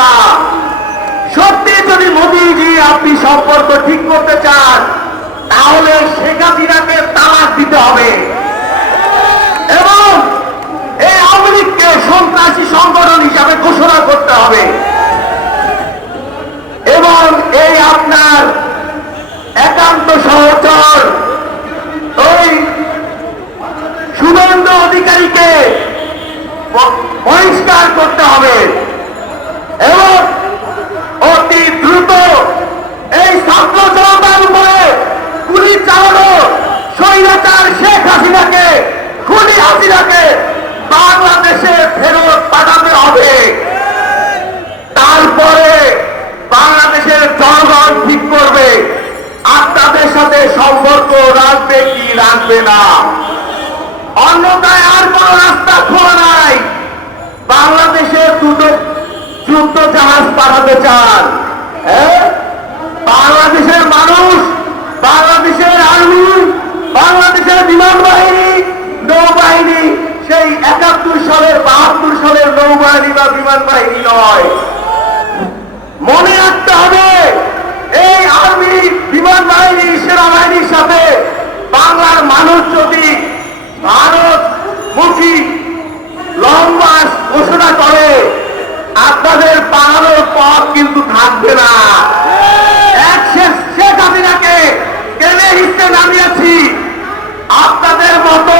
না। সত্যি যদি মোদীজি আপনি সম্পর্ক ঠিক করতে চান, তাহলে শেখ হাসিনাকে তালাক দিতে হবে এবং এই আওয়ামী লীগকে সন্ত্রাসী সংগঠন হিসাবে ঘোষণা করতে হবে এবং এই আপনার একান্ত সহচর ওই শুভেন্দু অধিকারীকে বহিষ্কার করতে হবে এবং অতি দ্রুত এই ছাত্র জনতার উপরে গুলি চালানো স্বৈরাচার শেখ হাসিনাকে, খুনি হাসিনাকে বাংলাদেশে ফেরত পাঠাতে হবে। তারপরে বাংলাদেশের জনগণ ঠিক করবে আপনাদের সাথে সম্পর্ক রাখবে কি রাখবে না। অন্যথায় আর কোন রাস্তা খোলা নাই। বাংলাদেশে দুটো যুদ্ধ জাহাজ পাঠাতে চান, বাংলাদেশের মানুষ, বাংলাদেশের আর্মি, বাংলাদেশের বিমান বাহিনী, নৌবাহিনী সেই 71 সালের 72 সালের নৌবাহিনী বা বিমান বাহিনী নয়। মনে রাখতে হবে এই আর্মি, বিমান বাহিনী, সেনাবাহিনীর সাথে বাংলার মানুষ যদি ভারতমুখী লং মার্চ ঘোষণা করে, আপনাদের পালানোর পথ কিন্তু থাকবে না। এক শেখ হাসিনাকে টেনে হিসেবে নামিয়েছি, আপনাদের মতো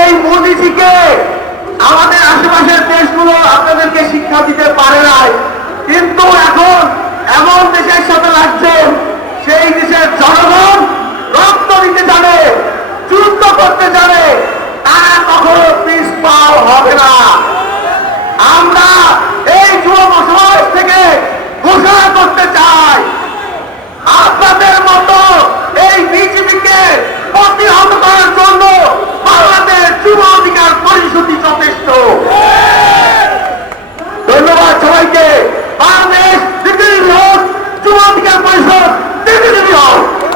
এই মোদীজিকে আমাদের আশেপাশের দেশগুলো আপনাদেরকে শিক্ষা দিতে পারে নাই, কিন্তু এখন এমন দেশের সাথে লাগছেন সেই দেশের জনগণ রক্ত দিতে জানে, যুদ্ধ করতে জানে, তারা কখনো পিছপা হবে না।